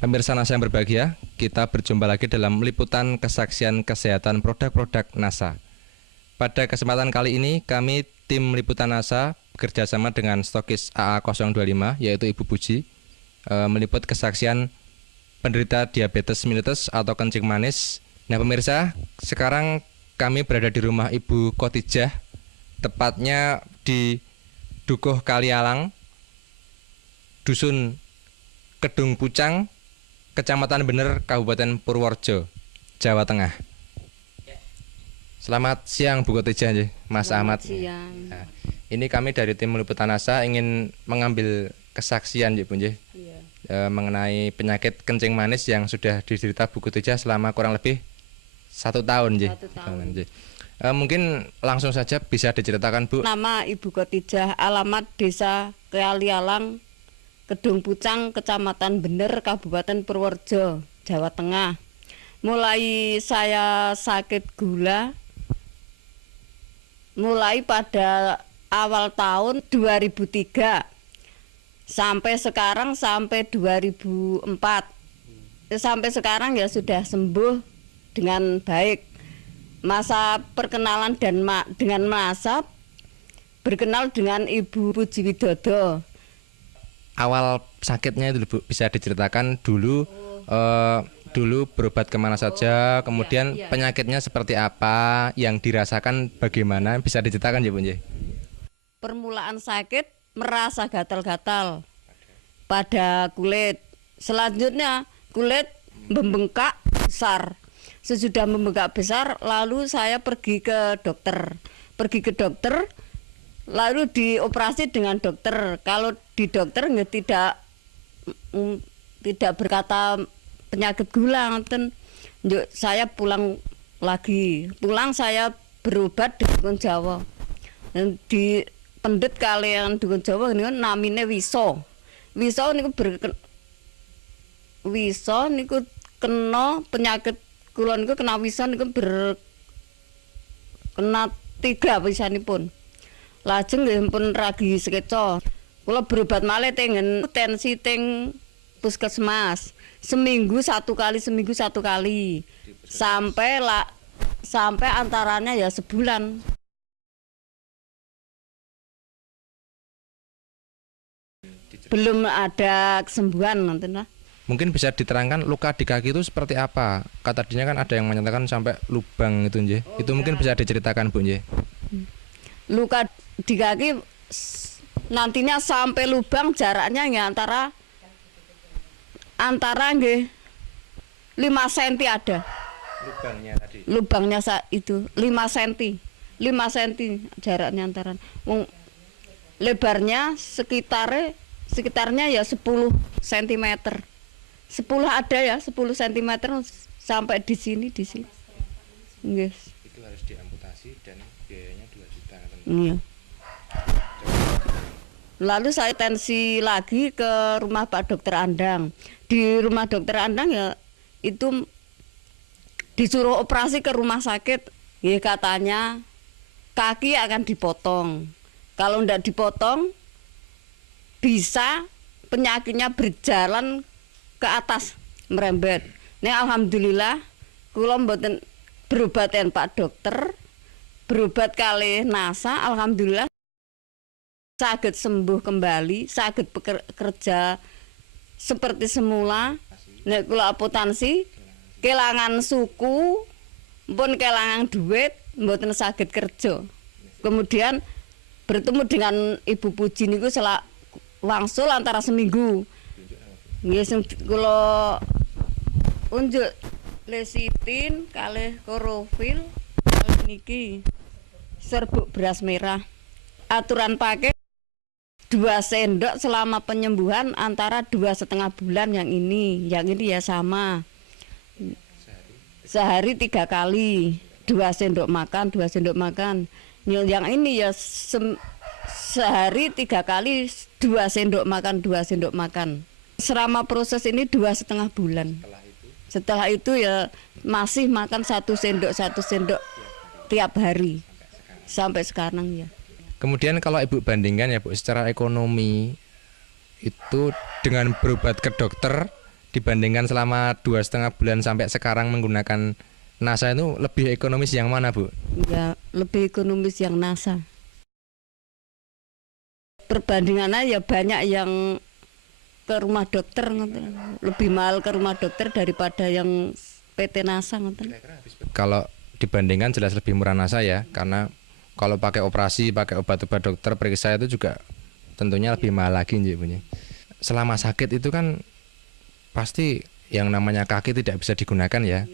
Pemirsa NASA yang berbahagia, kita berjumpa lagi dalam liputan kesaksian kesehatan produk-produk NASA. Pada kesempatan kali ini, kami tim liputan NASA bekerjasama dengan stokis AA025, yaitu Ibu Puji, meliput kesaksian penderita diabetes mellitus atau kencing manis. Nah pemirsa, sekarang kami berada di rumah Ibu Khotijah, tepatnya di Dukuh Kalialang, Dusun Kedung Pucang, Kecamatan Bener, Kabupaten Purworejo, Jawa Tengah. Selamat siang Bu Khotijah, Mas Ahmad. Siang. Nah, ini kami dari tim liputan NASA ingin mengambil kesaksian Bu, mengenai penyakit kencing manis yang sudah diderita Bu Khotijah selama kurang lebih 1 tahun. 1 tahun. Mungkin langsung saja bisa diceritakan Bu. Nama Ibu Khotijah, alamat Desa Kalialang, Kedung Pucang, Kecamatan Bener, Kabupaten Purworejo, Jawa Tengah. Mulai saya sakit gula mulai pada awal tahun 2003 sampai sekarang, sampai 2004. Sampai sekarang ya sudah sembuh dengan baik. Masa perkenalan dan dengan masa berkenal dengan Ibu Puji Widodo. Awal sakitnya itu Bu, bisa diceritakan dulu dulu berobat kemana saja, kemudian penyakitnya seperti apa, yang dirasakan bagaimana, bisa diceritakan Bu? Permulaan sakit merasa gatal-gatal pada kulit. Selanjutnya kulit membengkak besar. Sesudah membengkak besar, lalu saya pergi ke dokter. Lalu dioperasi dengan dokter. Kalau di dokter nggak tidak berkata penyakit gula, saya pulang lagi. Pulang saya berobat di Dukun Jawa. Dan di pendet kalian Dukun Jawa ini namanya Wiso. Wiso niku kena penyakit kula niku kena Wiso niku kena 3 pisanipun. Lajeng nggih pun ragi sekeca. Kula berobat malih tengen tensi teng puskesmas. Seminggu satu kali. Sampai antaranya ya sebulan. Belum ada kesembuhan nanti lah. Mungkin bisa diterangkan luka di kaki itu seperti apa? Tadinya kan ada yang menyatakan sampai lubang itu, nggih. Itu mungkin bisa diceritakan Bu, nggih. Luka di kaki nantinya sampai lubang jaraknya ya antara nggih 5 cm ada. Lubangnya tadi. Lubangnya itu 5 cm. 5 cm jaraknya antara. Lebarnya sekitarnya ya 10 cm. 10 ada ya, 10 cm sampai di sini. Nggih. Itu harus diamputasi dan biayanya 2 juta. Iya. Lalu saya tensi lagi ke rumah Pak Dokter Andang. Di rumah Dokter Andang ya itu disuruh operasi ke rumah sakit. Ya katanya kaki akan dipotong. Kalau ndak dipotong bisa penyakitnya berjalan ke atas merembet. Nih alhamdulillah kula mboten berobaten Pak Dokter, berobat kali NASA, alhamdulillah saged sembuh kembali, saged bekerja seperti semula. Nek kula apotansi kelangan suku, pun kelangan duit, mboten saged kerja. Kemudian bertemu dengan Ibu Puji niku wangsul antara seminggu. Nggih sing kula unjuk lesitin kalih klorofil kalih niki serbuk beras merah. Aturan pakai 2 sendok selama penyembuhan antara 2,5 bulan yang ini ya sama. Sehari 3 kali, 2 sendok makan. Yang ini ya sehari 3 kali, 2 sendok makan. Selama proses ini 2,5 bulan. Setelah itu ya masih makan 1 sendok tiap hari sampai sekarang ya. Kemudian kalau Ibu bandingkan ya Bu, secara ekonomi itu dengan berobat ke dokter dibandingkan selama 2,5 bulan sampai sekarang menggunakan NASA itu lebih ekonomis yang mana, Bu? Ya, lebih ekonomis yang NASA. Perbandingannya ya banyak yang ke rumah dokter, ngoten. Lebih mahal ke rumah dokter daripada yang PT NASA, ngoten. Kalau dibandingkan jelas lebih murah NASA ya, karena kalau pakai operasi, pakai obat-obat dokter periksa itu juga tentunya lebih mahal lagi, Bu. Selama sakit itu kan pasti yang namanya kaki tidak bisa digunakan ya.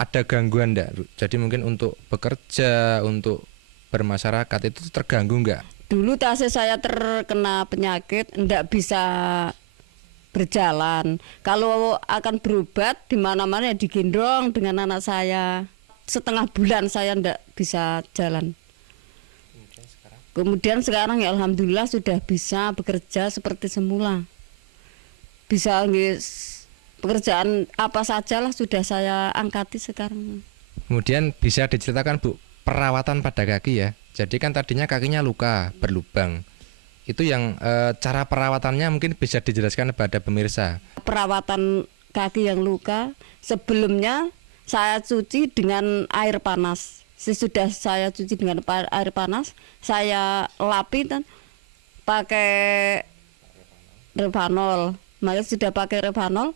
Ada gangguan enggak, Bu? Jadi mungkin untuk bekerja, untuk bermasyarakat itu terganggu enggak? Dulu saya terkena penyakit, ndak bisa berjalan. Kalau akan berobat di mana-mana ya digendong dengan anak saya. Setengah bulan saya ndak bisa jalan. Kemudian sekarang ya alhamdulillah sudah bisa bekerja seperti semula. Bisa pekerjaan apa sajalah sudah saya angkati sekarang. Kemudian bisa diceritakan, Bu, perawatan pada kaki ya. Jadi kan tadinya kakinya luka, berlubang. Itu yang cara perawatannya mungkin bisa dijelaskan kepada pemirsa. Perawatan kaki yang luka sebelumnya saya cuci dengan air panas. Sesudah saya cuci dengan air panas, saya lapi dan pakai Revanol. Maka sudah pakai Revanol,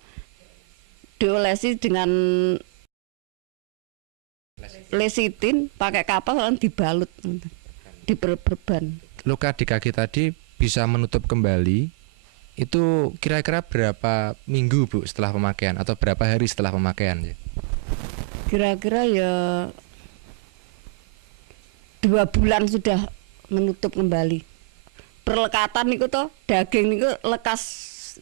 diolesi dengan lesitin, pakai kapas lalu dibalut, diperban. Luka di kaki tadi bisa menutup kembali. Itu kira-kira berapa minggu, Bu, setelah pemakaian atau berapa hari setelah pemakaian? Kira-kira ya 2 bulan sudah menutup kembali. Perlekatan niku toh, daging niku lekas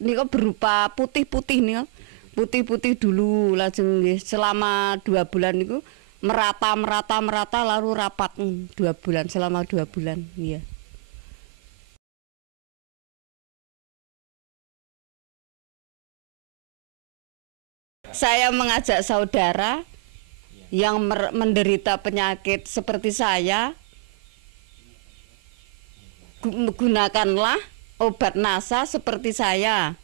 niku berupa putih-putih niku. Putih-putih dulu lajeng nggih selama 2 bulan niku merata lalu rapat 2 bulan selama 2 bulan iya. Saya mengajak saudara yang menderita penyakit seperti saya, gunakanlah obat NASA seperti saya.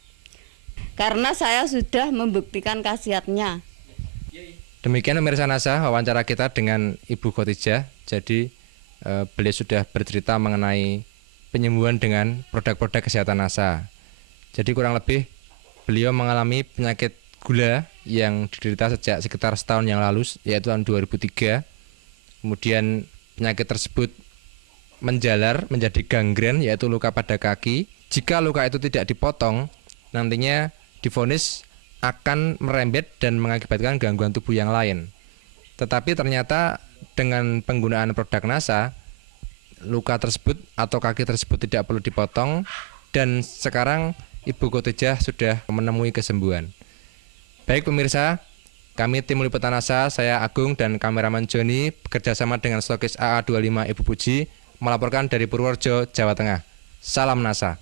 Karena saya sudah membuktikan khasiatnya. Demikian pemirsa NASA, wawancara kita dengan Ibu Khotijah. Jadi beliau sudah bercerita mengenai penyembuhan dengan produk-produk kesehatan NASA. Jadi kurang lebih beliau mengalami penyakit gula yang diderita sejak sekitar setahun yang lalu, yaitu tahun 2003. Kemudian penyakit tersebut menjalar menjadi gangren, yaitu luka pada kaki. Jika luka itu tidak dipotong, nantinya divonis akan merembet dan mengakibatkan gangguan tubuh yang lain. Tetapi ternyata dengan penggunaan produk NASA, luka tersebut atau kaki tersebut tidak perlu dipotong, dan sekarang Ibu Khotijah sudah menemui kesembuhan. Baik pemirsa, kami tim liputan NASA, saya Agung dan kameraman Joni bekerjasama dengan stokis AA25 Ibu Puji melaporkan dari Purworejo, Jawa Tengah. Salam NASA.